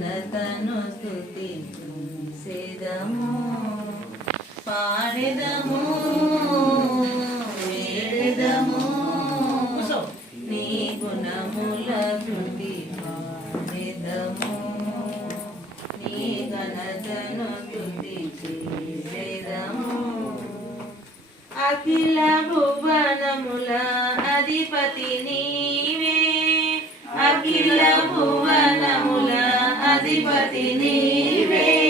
స్తుతి సేదము పాడెదము వేడెదము. నీ గుణముల కృతి పాడెదము. నీ ఘనతను స్థుతి చేదము అఖిల భువ అధిపతి నీవే.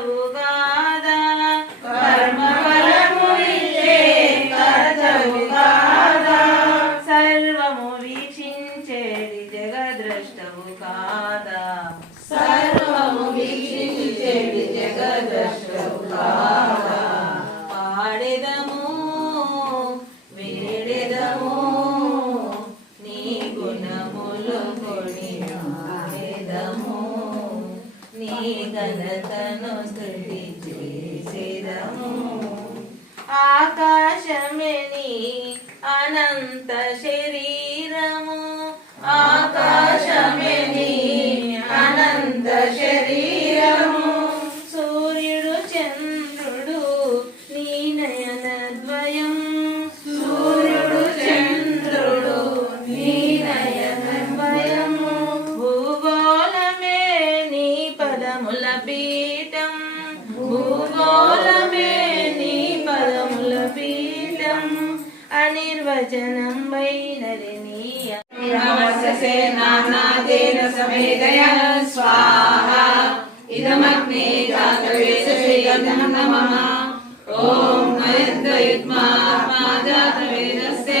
Oh Saludos. నీ ఘనతను స్థుతి చేసేదము ఆకాశమే నీ అనంత శరీరము. ఆకాశమే నీ అనంత శరీరము. పీఠం భూగోళమే నీ పదముల పీఠం అనిర్వచనం వైనరి నీ నానాదేన సమేదయ ఇదమగ్నే జాతవేదసే నమః. ఓం మయద్వయుగ్మాత్మా జాతవేదస్సే